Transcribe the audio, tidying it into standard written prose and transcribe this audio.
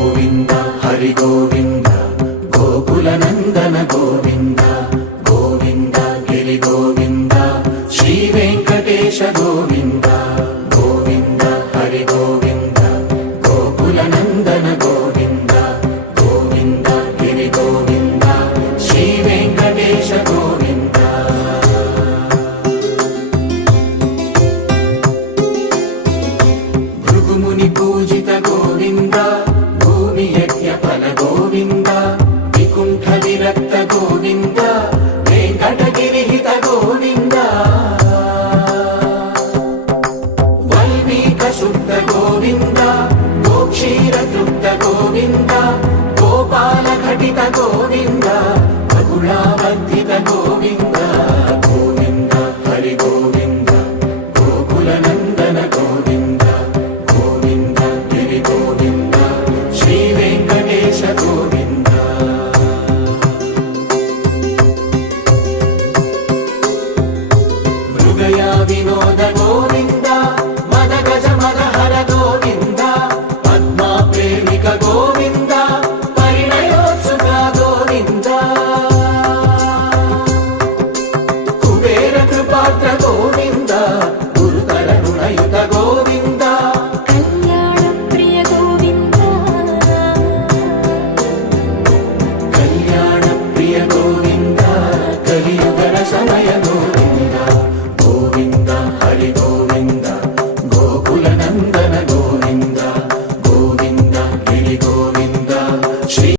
Govinda Hari Govinda Gokula Nandana Govinda Govinda Giri Govinda Shri Venkatesha Govinda Govinda Hari Govinda Gokula Nandana Govinda Govinda Giri Govinda Shri Venkatesha Govinda భృగుముని Pujitha Govinda